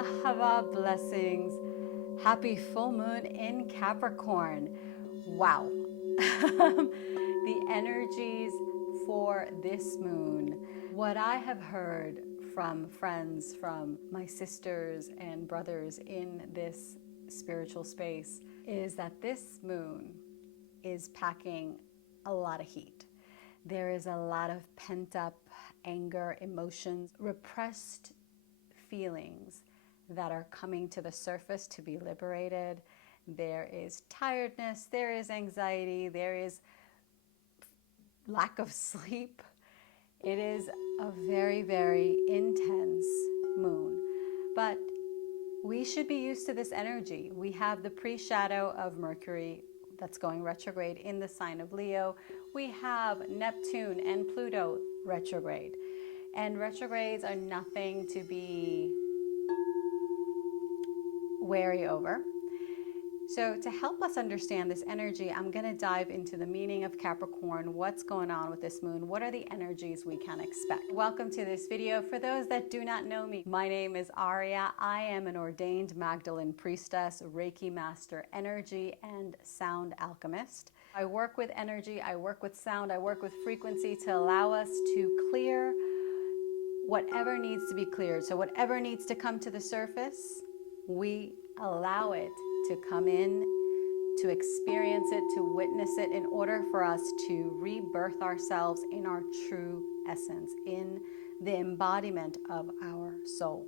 Ahava blessings. Happy full moon in Capricorn. Wow. The energies for this moon. What I have heard from friends, from my sisters and brothers in this spiritual space is that this moon is packing a lot of heat. There is a lot of pent up anger, emotions, repressed feelings that are coming to the surface to be liberated. There is tiredness, there is anxiety, there is lack of sleep. It is a very, very intense moon. But we should be used to this energy. We have the pre-shadow of Mercury that's going retrograde in the sign of Leo. We have Neptune and Pluto retrograde. And retrogrades are nothing to be wary over. So to help us understand this energy, I'm going to dive into the meaning of Capricorn, what's going on with this moon, what are the energies we can expect. Welcome to this video. For those that do not know me, my name is Aurea. I am an ordained Magdalene priestess, Reiki master, energy and sound alchemist. I work with energy, I work with sound, I work with frequency to allow us to clear whatever needs to be cleared. So whatever needs to come to the surface, we allow it to come in, to experience it, to witness it, in order for us to rebirth ourselves in our true essence, in the embodiment of our soul.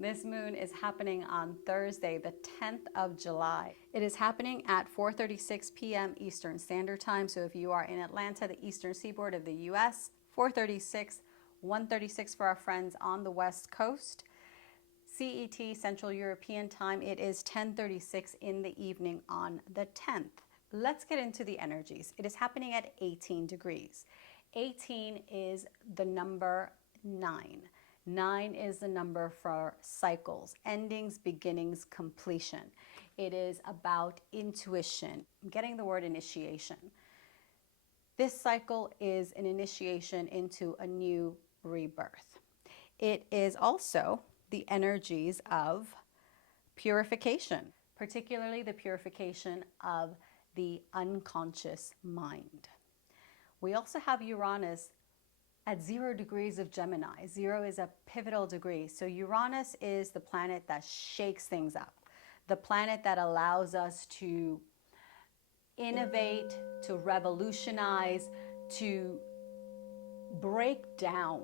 This moon is happening on Thursday, the 10th of July. It is happening at 4:36 p.m. Eastern Standard Time. So if you are in Atlanta, the eastern seaboard of the US, 4:36, 1:36 for our friends on the West Coast. CET, Central European Time, it is 10:36 in the evening on the 10th. Let's get into the energies. It is happening at 18 degrees. 18 is the number 9. 9 is the number for cycles, endings, beginnings, completion. It is about intuition. I'm getting the word initiation. This cycle is an initiation into a new rebirth. It is also the energies of purification, particularly the purification of the unconscious mind. We also have Uranus at 0 degrees of Gemini. 0 is a pivotal degree. So Uranus is the planet that shakes things up, the planet that allows us to innovate, to revolutionize, to break down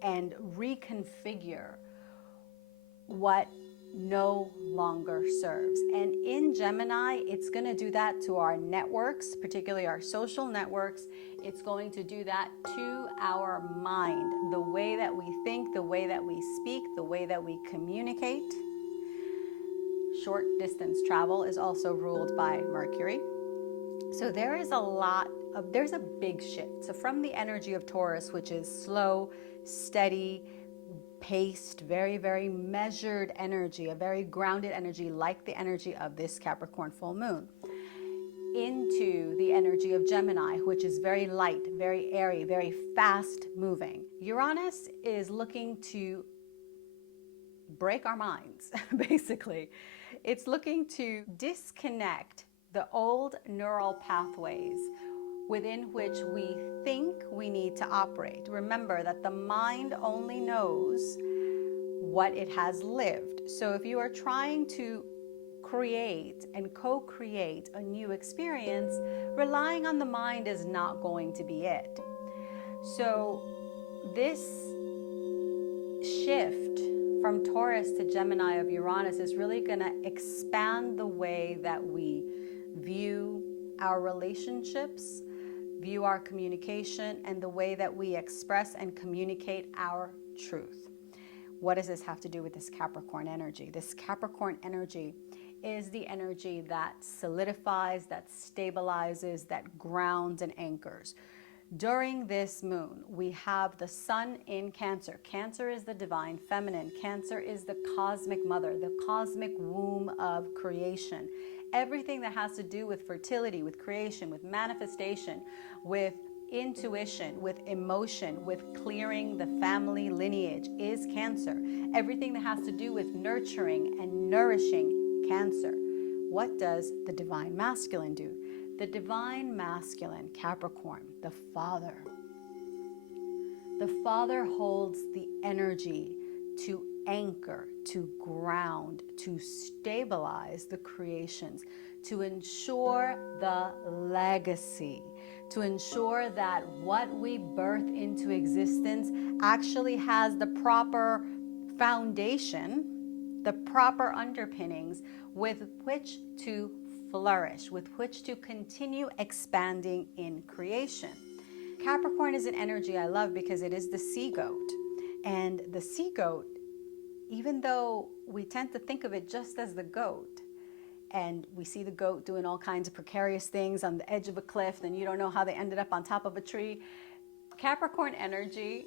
and reconfigure what no longer serves. And in Gemini, it's going to do that to our networks, particularly our social networks. It's going to do that to our mind, the way that we think, the way that we speak, the way that we communicate. Short distance travel is also ruled by Mercury. So there's a big shift. So from the energy of Taurus, which is slow, steady, paced, very, very measured energy, a very grounded energy, like the energy of this Capricorn full moon, into the energy of Gemini, which is very light, very airy, very fast moving. Uranus is looking to break our minds, basically. It's looking to disconnect the old neural pathways within which we think we need to operate. Remember that the mind only knows what it has lived. So if you are trying to create and co-create a new experience, relying on the mind is not going to be it. So this shift from Taurus to Gemini of Uranus is really going to expand the way that we view our relationships, view our communication, and the way that we express and communicate our truth. What does this have to do with this Capricorn energy? This Capricorn energy is the energy that solidifies, that stabilizes, that grounds and anchors. During this moon, we have the sun in Cancer. Cancer is the divine feminine. Cancer is the cosmic mother, the cosmic womb of creation. Everything that has to do with fertility, with creation, with manifestation, with intuition, with emotion, with clearing the family lineage is Cancer. Everything that has to do with nurturing and nourishing, Cancer. What does the divine masculine do? The divine masculine, Capricorn, the father. The father holds the energy to anchor, to ground, to stabilize the creations, to ensure the legacy, to ensure that what we birth into existence actually has the proper foundation, the proper underpinnings with which to flourish, with which to continue expanding in creation. Capricorn is an energy I love because it is the sea goat. And the sea goat, even though we tend to think of it just as the goat, and we see the goat doing all kinds of precarious things on the edge of a cliff, and you don't know how they ended up on top of a tree. Capricorn energy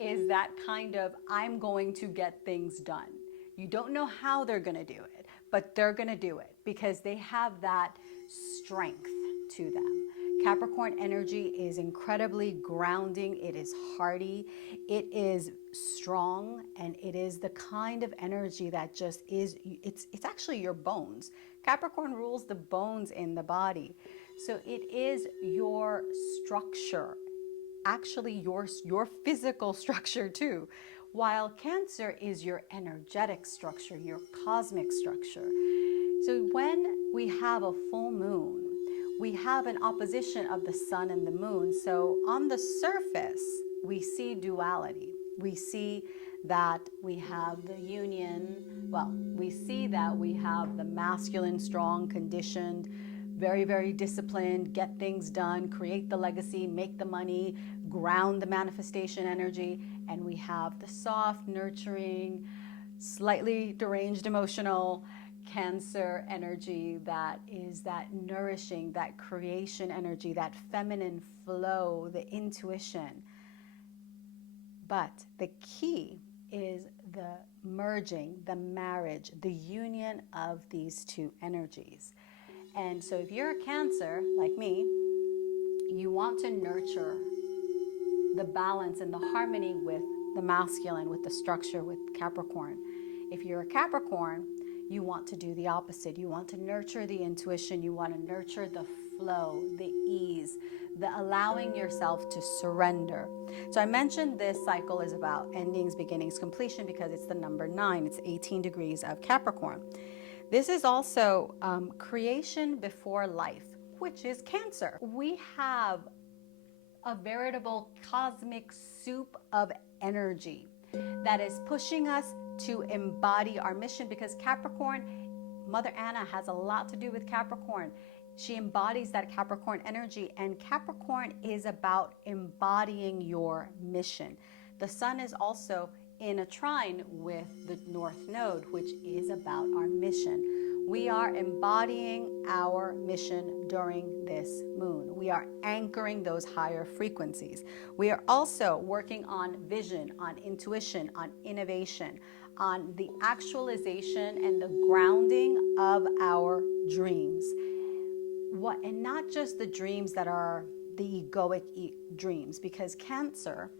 is that kind of, I'm going to get things done. You don't know how they're going to do it, but they're going to do it because they have that strength to them. Capricorn energy is incredibly grounding. It is hearty. It is strong, and it is the kind of energy that just is, it's actually your bones. Capricorn rules the bones in the body. So it is your structure, actually your physical structure too, while Cancer is your energetic structure, your cosmic structure. So when we have a full moon, we have an opposition of the sun and the moon. So on the surface, we see duality. We see that we have the union. Well, we see that we have the masculine, strong, conditioned, very, very disciplined, get things done, create the legacy, make the money, ground the manifestation energy. And we have the soft, nurturing, slightly deranged emotional Cancer energy that is that nourishing, that creation energy, that feminine flow, the intuition. But the key is the merging, the marriage, the union of these two energies. And so if you're a Cancer, like me, you want to nurture the balance and the harmony with the masculine, with the structure, with Capricorn. If you're a Capricorn, you want to do the opposite. You want to nurture the intuition. You want to nurture the flow, the ease, the allowing yourself to surrender. So I mentioned this cycle is about endings, beginnings, completion because it's the number 9. It's 18 degrees of Capricorn. This is also creation before life, which is Cancer. We have a veritable cosmic soup of energy that is pushing us to embody our mission, because Capricorn, Mother Anna has a lot to do with Capricorn. She embodies that Capricorn energy, and Capricorn is about embodying your mission. The sun is also in a trine with the North Node, which is about our mission. We are embodying our mission during this moon. We are anchoring those higher frequencies. We are also working on vision, on intuition, on innovation, on the actualization and the grounding of our dreams. And not just the dreams that are the egoic dreams, because Cancer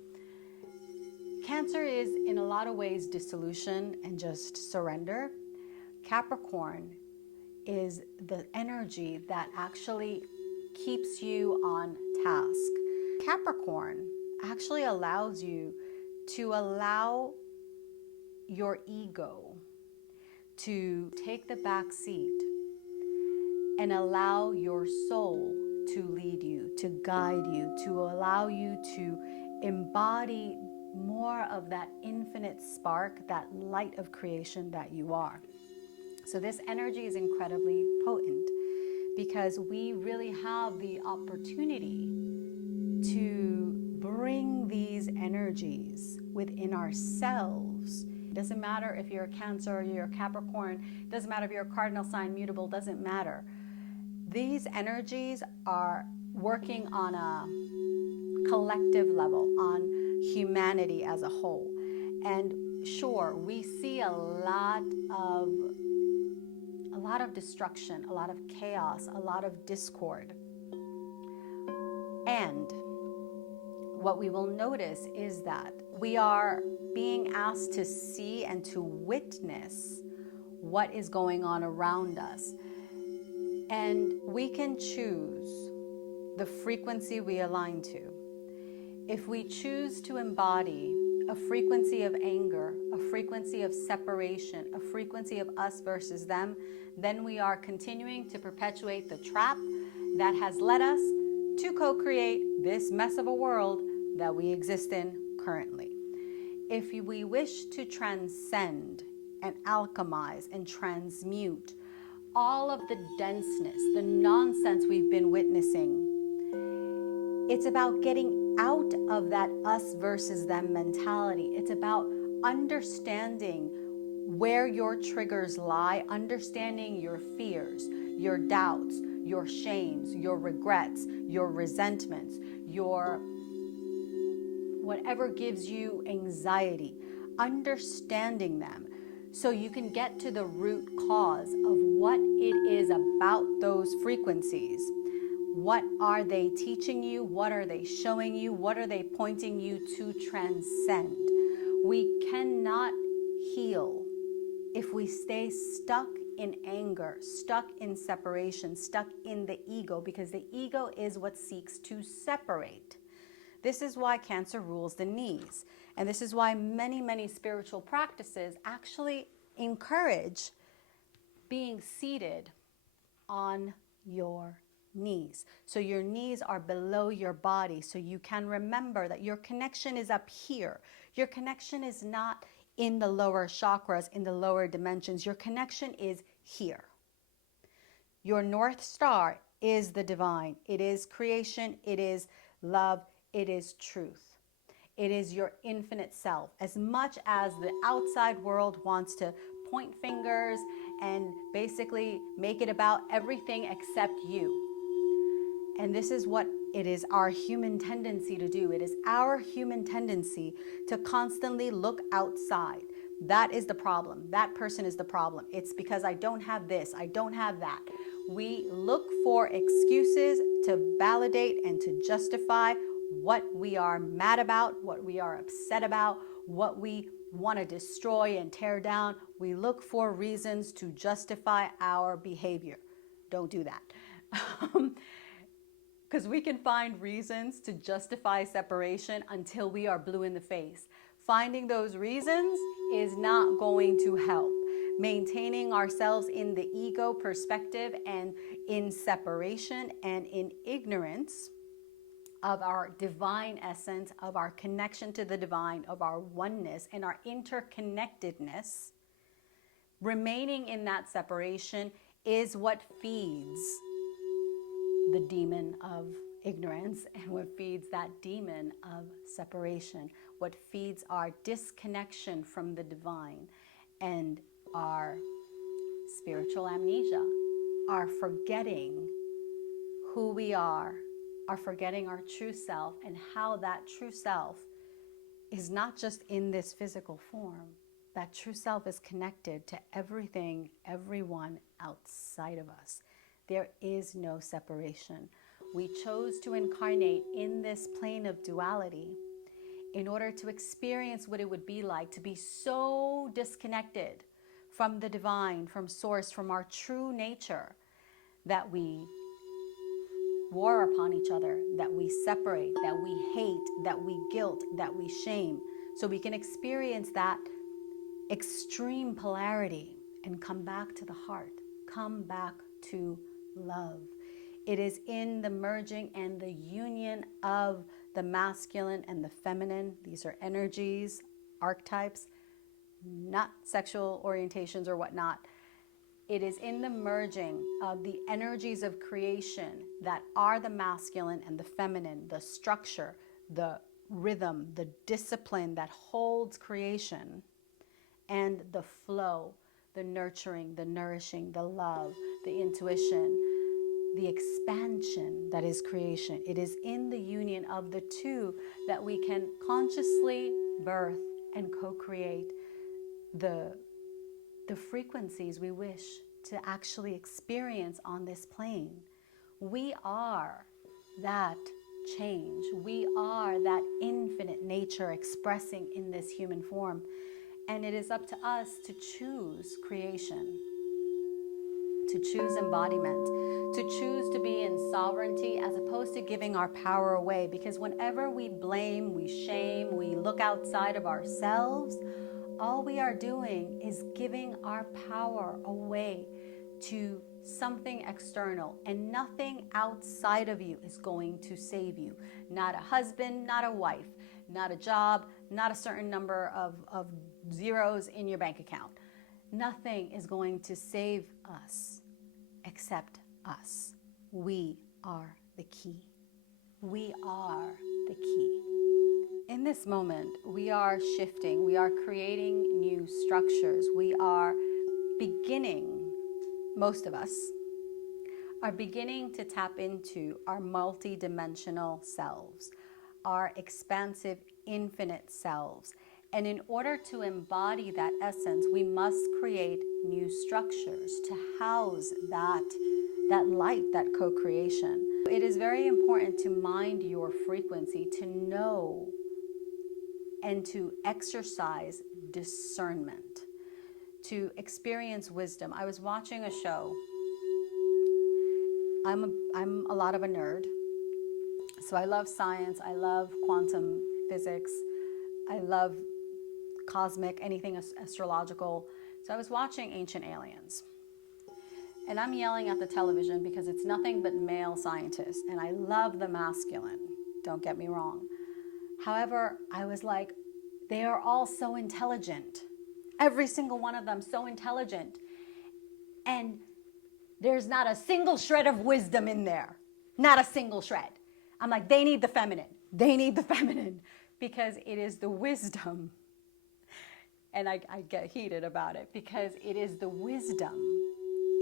is in a lot of ways dissolution and just surrender. Capricorn is the energy that actually keeps you on task. Capricorn actually allows you to allow your ego to take the back seat and allow your soul to lead you, to guide you, to allow you to embody more of that infinite spark, that light of creation that you are. So this energy is incredibly potent because we really have the opportunity to bring these energies within ourselves. It doesn't matter if you're a Cancer or you're a Capricorn, it doesn't matter if you're a cardinal sign, mutable, doesn't matter. These energies are working on a collective level, on humanity as a whole. And sure, we see a lot of destruction, a lot of chaos, a lot of discord. And what we will notice is that we are being asked to see and to witness what is going on around us. And we can choose the frequency we align to. If we choose to embody a frequency of anger, a frequency of separation, a frequency of us versus them, then we are continuing to perpetuate the trap that has led us to co-create this mess of a world that we exist in currently. If we wish to transcend and alchemize and transmute all of the denseness, the nonsense we've been witnessing, it's about getting out of that us versus them mentality. It's about understanding where your triggers lie, understanding your fears, your doubts, your shames, your regrets, your resentments, your whatever gives you anxiety, understanding them so you can get to the root cause of what it is about those frequencies. What are they teaching you? What are they showing you? What are they pointing you to transcend? We cannot heal if we stay stuck in anger, stuck in separation, stuck in the ego, because the ego is what seeks to separate. This is why Cancer rules the knees. And this is why many, many spiritual practices actually encourage being seated on your knees. So your knees are below your body, so you can remember that your connection is up here. Your connection is not in the lower chakras, in the lower dimensions. Your connection is here. Your North Star is the divine. It is creation. It is love. It is truth. It is your infinite self. As much as the outside world wants to point fingers and basically make it about everything except you. And this is what it is our human tendency to do. It is our human tendency to constantly look outside. That is the problem. That person is the problem. It's because I don't have this, I don't have that. We look for excuses to validate and to justify what we are mad about, what we are upset about, what we want to destroy and tear down. We look for reasons to justify our behavior. Don't do that. Because we can find reasons to justify separation until we are blue in the face. Finding those reasons is not going to help. Maintaining ourselves in the ego perspective and in separation and in ignorance of our divine essence, of our connection to the divine, of our oneness and our interconnectedness, remaining in that separation is what feeds the demon of ignorance and what feeds that demon of separation, what feeds our disconnection from the divine and our spiritual amnesia, our forgetting who we are forgetting our true self and how that true self is not just in this physical form. That true self is connected to everything, everyone outside of us. There is no separation. We chose to incarnate in this plane of duality in order to experience what it would be like to be so disconnected from the divine, from source, from our true nature, that we war upon each other, that we separate, that we hate, that we guilt, that we shame. So we can experience that extreme polarity and come back to the heart, come back to love. It is in the merging and the union of the masculine and the feminine. These are energies, archetypes, not sexual orientations or whatnot. It is in the merging of the energies of creation that are the masculine and the feminine, the structure, the rhythm, the discipline that holds creation, and the flow, the nurturing, the nourishing, the love, the intuition, the expansion that is creation. It is in the union of the two that we can consciously birth and co-create the frequencies we wish to actually experience on this plane. We are that change. We are that infinite nature expressing in this human form. And it is up to us to choose creation, to choose embodiment, to choose to be in sovereignty as opposed to giving our power away. Because whenever we blame, we shame, we look outside of ourselves, all we are doing is giving our power away to something external, and nothing outside of you is going to save you. Not a husband, not a wife, not a job, not a certain number of zeros in your bank account. Nothing is going to save us except us. We are the key. We are the key. In this moment, we are shifting. We are creating new structures. We are beginning, most of us, are beginning to tap into our multidimensional selves, our expansive, infinite selves. And in order to embody that essence, we must create new structures to house that light, that co-creation. It is very important to mind your frequency, to know and to exercise discernment, to experience wisdom. I was watching a show. I'm a lot of a nerd. So I love science, I love quantum physics, I love cosmic, anything astrological. So I was watching Ancient Aliens. And I'm yelling at the television because it's nothing but male scientists. And I love the masculine, don't get me wrong. However, I was like, they are all so intelligent. Every single one of them so intelligent. And there's not a single shred of wisdom in there. Not a single shred. I'm like, they need the feminine. They need the feminine. Because it is the wisdom. And I get heated about it because it is the wisdom.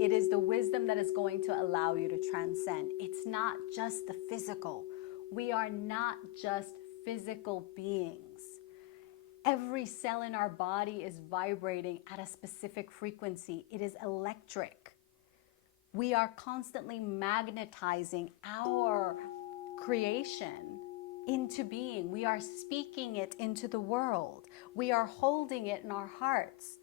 It is the wisdom that is going to allow you to transcend. It's not just the physical. We are not just physical beings. Every cell in our body is vibrating at a specific frequency. It is electric. We are constantly magnetizing our creation into being. We are speaking it into the world. We are holding it in our hearts.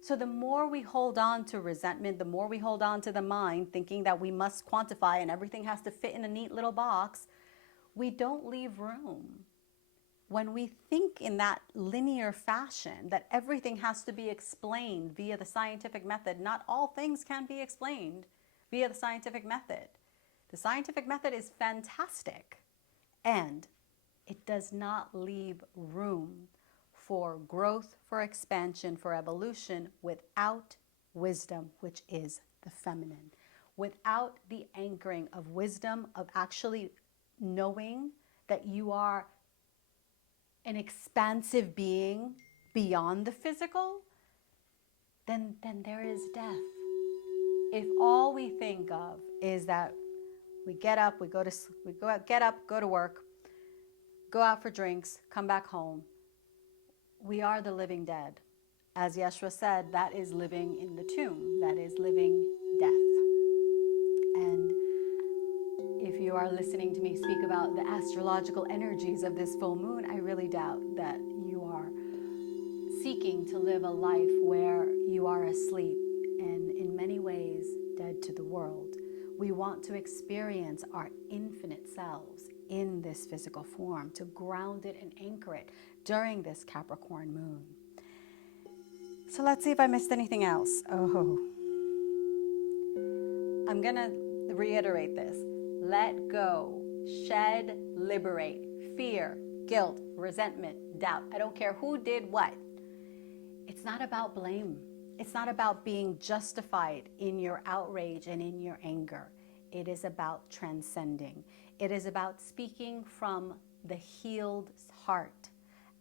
So the more we hold on to resentment, the more we hold on to the mind, thinking that we must quantify and everything has to fit in a neat little box, we don't leave room. When we think in that linear fashion, that everything has to be explained via the scientific method, not all things can be explained via the scientific method. The scientific method is fantastic, and it does not leave room for growth, for expansion, for evolution without wisdom, which is the feminine. Without the anchoring of wisdom, of actually knowing that you are an expansive being beyond the physical, then there is death. If all we think of is that we get up, get up, go to work, go out for drinks, come back home, we are the living dead. As Yeshua said, that is living in the tomb. That is living death. And if you are listening to me speak about the astrological energies of this full moon, I really doubt that you are seeking to live a life where you are asleep and in many ways dead to the world. We want to experience our infinite selves in this physical form, to ground it and anchor it during this Capricorn moon. So let's see if I missed anything else. Oh, I'm going to reiterate this. Let go, shed, liberate, fear, guilt, resentment, doubt. I don't care who did what. It's not about blame. It's not about being justified in your outrage and in your anger. It is about transcending. It is about speaking from the healed heart,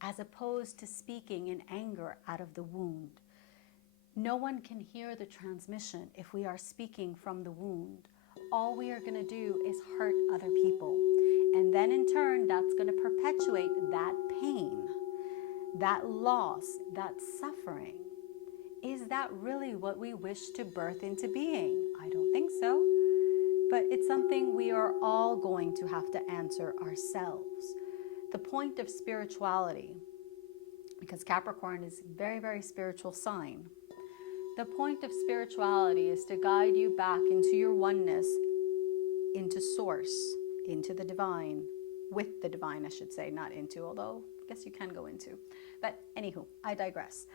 as opposed to speaking in anger out of the wound. No one can hear the transmission if we are speaking from the wound. All we are going to do is hurt other people. And then in turn, that's going to perpetuate that pain, that loss, that suffering. Is that really what we wish to birth into being? I don't think so. but it's something we are all going to have to answer ourselves. The point of spirituality, because Capricorn is a very, very spiritual sign, the point of spirituality is to guide you back into your oneness, into source, into the divine, with the divine, I should say, not into, although I guess you can go into. But anywho, I digress.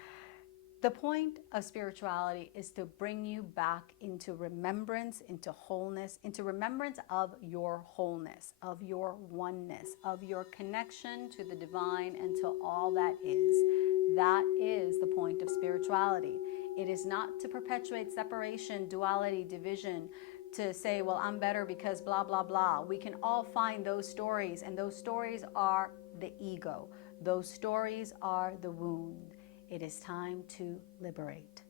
The point of spirituality is to bring you back into remembrance, into wholeness, into remembrance of your wholeness, of your oneness, of your connection to the divine and to all that is. That is the point of spirituality. It is not to perpetuate separation, duality, division, to say, well, I'm better because blah, blah, blah. We can all find those stories, and those stories are the ego. Those stories are the wound. It is time to liberate.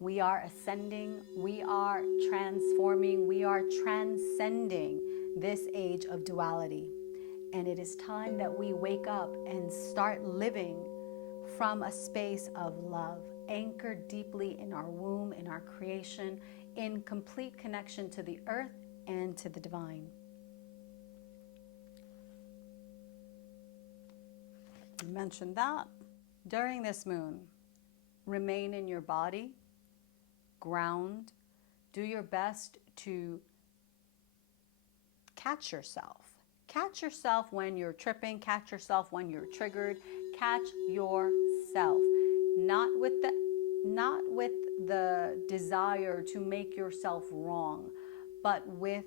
We are ascending, we are transforming, we are transcending this age of duality. And it is time that we wake up and start living from a space of love, anchored deeply in our womb, in our creation, in complete connection to the earth and to the divine. I mentioned that. During this moon, remain in your body, ground, do your best to catch yourself. Catch yourself when you're tripping, catch yourself when you're triggered, catch yourself. Not with the desire to make yourself wrong, but with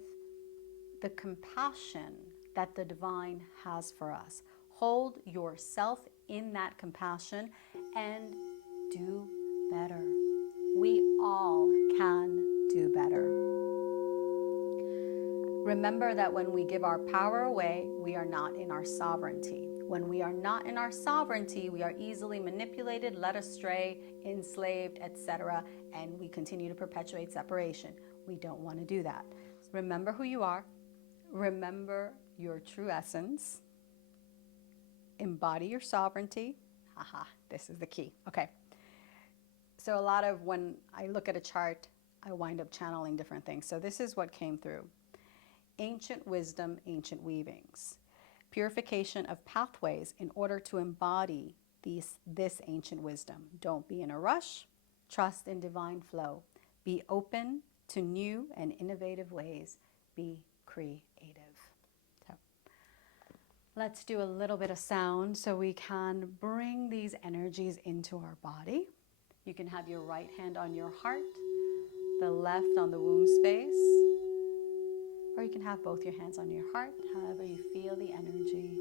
the compassion that the divine has for us. Hold yourself in that compassion and do better. We all can do better. Remember that when we give our power away, we are not in our sovereignty. When we are not in our sovereignty, we are easily manipulated, led astray, enslaved, etc., and we continue to perpetuate separation. We don't want to do that. Remember who you are. Remember your true essence. Embody your sovereignty. Aha, this is the key. Okay. So a lot of when I look at a chart, I wind up channeling different things. So this is what came through. Ancient wisdom, ancient weavings. Purification of pathways in order to embody this ancient wisdom. Don't be in a rush. Trust in divine flow. Be open to new and innovative ways. Be creative. So let's do a little bit of sound so we can bring these energies into our body. You can have your right hand on your heart, the left on the womb space, or you can have both your hands on your heart, however you feel the energy.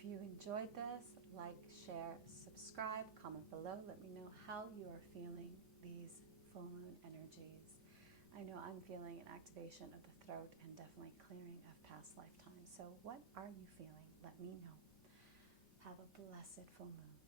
If you enjoyed this, like, share, subscribe, comment below. Let me know how you are feeling these full moon energies. I know I'm feeling an activation of the throat and definitely clearing of past lifetimes. So what are you feeling? Let me know. Have a blessed full moon.